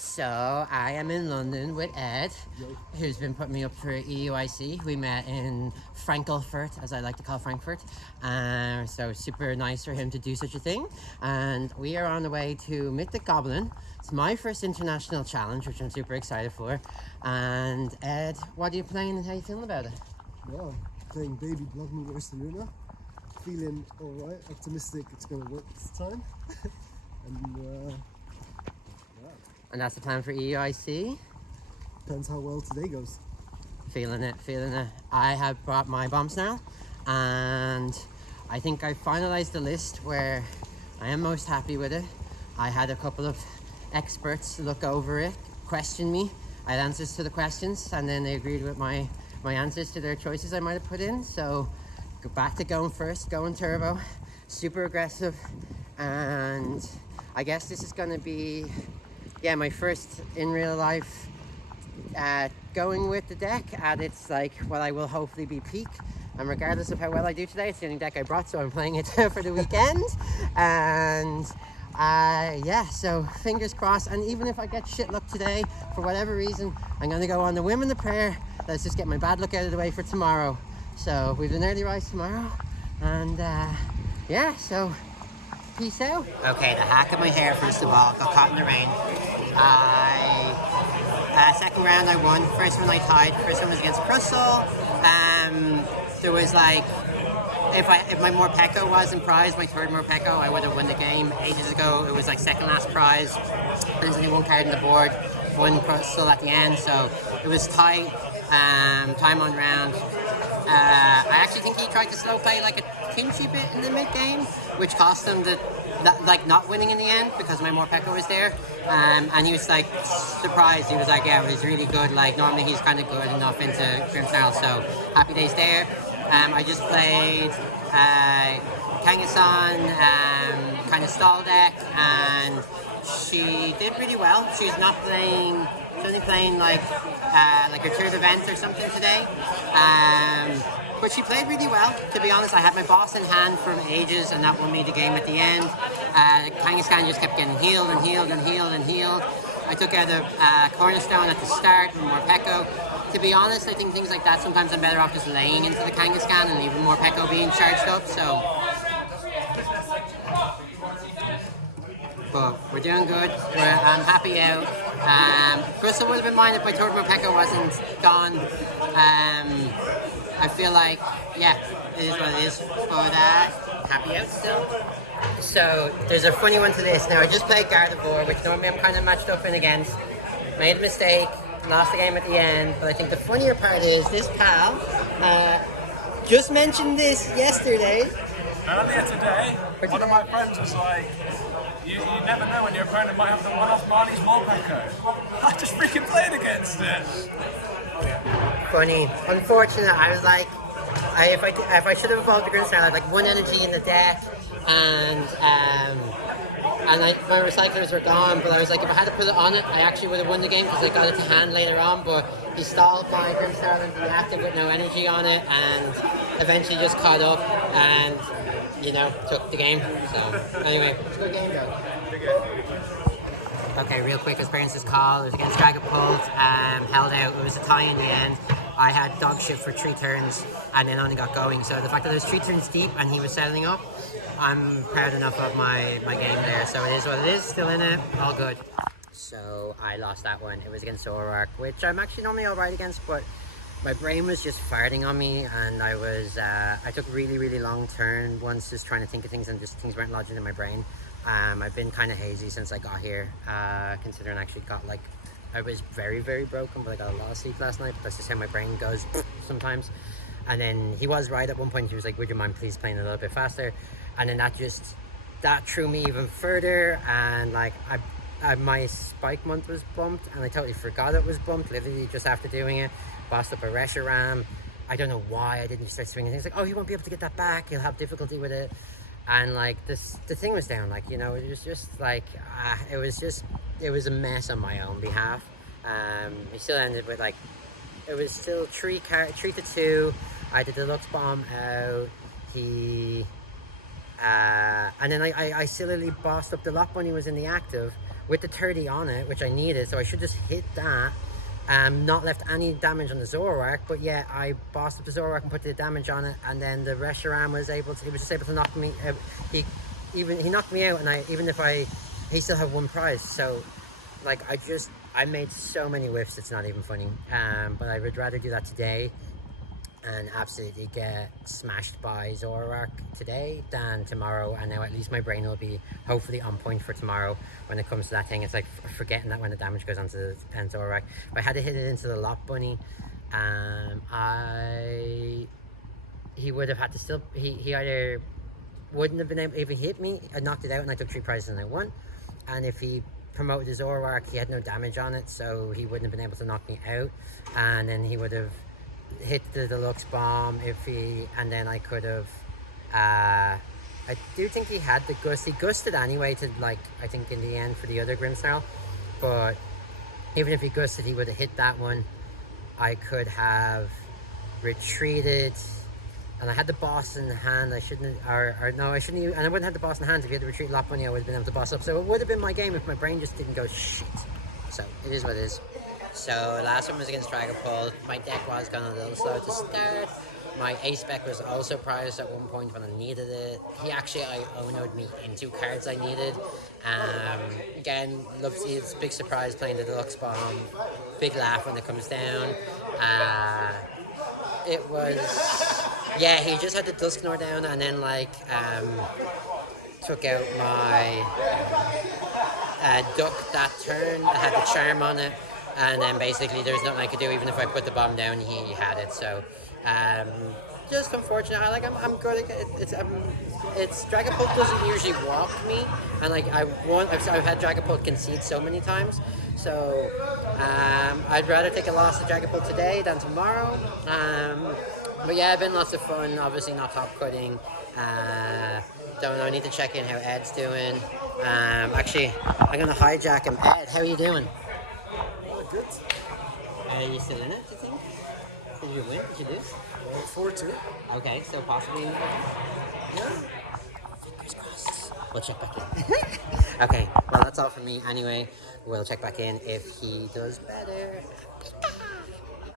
So I am in London with Ed, who's been putting me up for EUIC. We met in Frankfurt, as I like to call Frankfurt. So super nice for him to do such a thing. And we are on the way to Mythic Goblin. It's my first international challenge, which I'm super excited for. And Ed, what are you playing and how are you feeling about it? Well, playing Baby Blood Barcelona. Feeling alright, optimistic it's going to work this time. And that's the plan for EUIC? Depends how well today goes. Feeling it. I have brought my bomb Snarl, and I think I finalized the list where I am most happy with it. I had a couple of experts look over it, question me. I had answers to the questions, and then they agreed with my answers to their choices I might have put in. So go back to going first, going turbo, super aggressive, and I guess this is going to be my first in real life going with the deck, and it's like what I will hopefully be peak. And regardless of how well I do today, it's the only deck I brought, so I'm playing it for the weekend. And so fingers crossed. And even if I get shit luck today, for whatever reason, I'm going to go on the whim and the prayer. Let's just get my bad luck out of the way for tomorrow. So we've an early rise tomorrow, and so peace out. Okay, the hack of my hair first of all got caught in the rain. Second round I won. First one I tied. First one was against Crystal. There was like, if my Morpeko wasn't prize, my third Morpeko, I would have won the game. Ages ago, it was like second last prize. There's only one card on the board. Won Crystal at the end, so it was tight. Time on round. I actually think he tried to slow play like a kinchy bit in the mid game, which cost him not winning in the end because my Morpeko was there. And he was like surprised. He was like, yeah, it was really good. Like normally he's kind of good enough into Grim Snarl, so happy days there. I just played Kangasan, kind of stall deck, and she did really well. She's only playing like a tiered event or something today. But she played really well, to be honest. I had my boss in hand for ages, and that won me the game at the end. Kangaskhan just kept getting healed. I took out a Cornerstone at the start with Morpeko. To be honest, I think things like that, sometimes I'm better off just laying into the Kangaskhan and leaving Morpeko being charged up, so. But we're doing good. I'm happy out. Crystal would have been mine if my third Morpeko wasn't gone. I feel like, it is what it is, but happy out still. So there's a funny one to this. Now I just played Gardevoir, which normally I'm kind of matched up in against. Made a mistake, lost the game at the end, but I think the funnier part is this pal just mentioned this yesterday. Earlier today, one of my friends was like, you never know when your opponent might have the one-off Marley's Morpeko. I just freaking played against it. Funny. Unfortunate. I was like, if I should have evolved the Grim Snarl, I had like one energy in the deck, and my recyclers were gone. But I was like, if I had to put it on it, I actually would have won the game because I got it to hand later on. But he stalled my Grim Snarl into the active with no energy on it, and eventually just caught up and took the game. So anyway, it's a good game though. Okay, real quick, Experience's call. It was against Dragapult, held out. It was a tie in the end. I had dog shit for 3 turns and then only got going. So the fact that it was 3 turns deep and he was settling up, I'm proud enough of my game there. So it is what it is, still in it, all good. So I lost that one. It was against Zoroark, which I'm actually normally alright against, but my brain was just farting on me, and I took really, really long turn once just trying to think of things, and just things weren't lodging in my brain. I've been kind of hazy since I got here, considering I actually got I was very, very broken, but I got a lot of sleep last night. But that's just how my brain goes sometimes. And then he was right at one point. He was like, would you mind please playing a little bit faster? And then that threw me even further. And my spike month was bumped, and I totally forgot it was bumped, literally just after doing it. Bossed up a Reshiram. I don't know why I didn't start swinging things. Like, oh, he won't be able to get that back. He'll have difficulty with it. And the thing was down. It was just it was a mess on my own behalf. He still ended with it was still 3 to 2. I did the Deluxe Bomb out. And then I sillily bossed up the lock when he was in the active with the 30 on it, which I needed, so I should just hit that. Not left any damage on the Zoroark, but yeah, I bossed up the Zoroark and put the damage on it, and then the Reshiram was just able to knock me. He knocked me out, and he still had one prize. So, like, I made so many whiffs, it's not even funny. But I would rather do that today and absolutely get smashed by Zoroark today than tomorrow, and now at least my brain will be hopefully on point for tomorrow when it comes to that thing. It's like forgetting that when the damage goes onto the Zoroark. If I had to hit it into the Lock Bunny, he would have had to still, he either wouldn't have been able to even hit me, I knocked it out and I took 3 prizes and I won, and if he promoted his Zoroark, he had no damage on it, so he wouldn't have been able to knock me out, and then he would have hit the deluxe bomb and then I could have I do think he had the gust. He gusted anyway to, like, I think in the end for the other Grimmsnarl, but even if he gusted, he would have hit that one. I could have retreated, and I had the boss in hand. I shouldn't and I wouldn't have the boss in hand. If he had the retreat Lock Bunny, I would have been able to boss up, so it would have been my game if my brain just didn't go shit. So it is what it is. So last one was against Dragapult. My deck was going a little slow to start. My A-Spec was also prized at one point when I needed it. He actually I-0'd me into cards I needed. Again, love to see it's a big surprise playing the Deluxe Bomb. Big laugh when it comes down. It was, yeah, he just had the Dusknoir down and then like took out my Duck that turn. I had the Charm on it. And then basically there's nothing I could do. Even if I put the bomb down, he had it. So just unfortunate. I'm good. It's Dragapult doesn't usually walk me, and like I've had Dragapult concede so many times. So I'd rather take a loss to Dragapult today than tomorrow. But yeah, it's been lots of fun. Obviously not top cutting. Don't know. I need to check in how Ed's doing. Actually, I'm gonna hijack him. Ed, how are you doing? Good. Are you still in it, do you think? Did you win? Did you lose? 4-2. Okay, so possibly. Yeah. Fingers crossed. We'll check back in. Okay, well, that's all from me anyway. We'll check back in if he does better.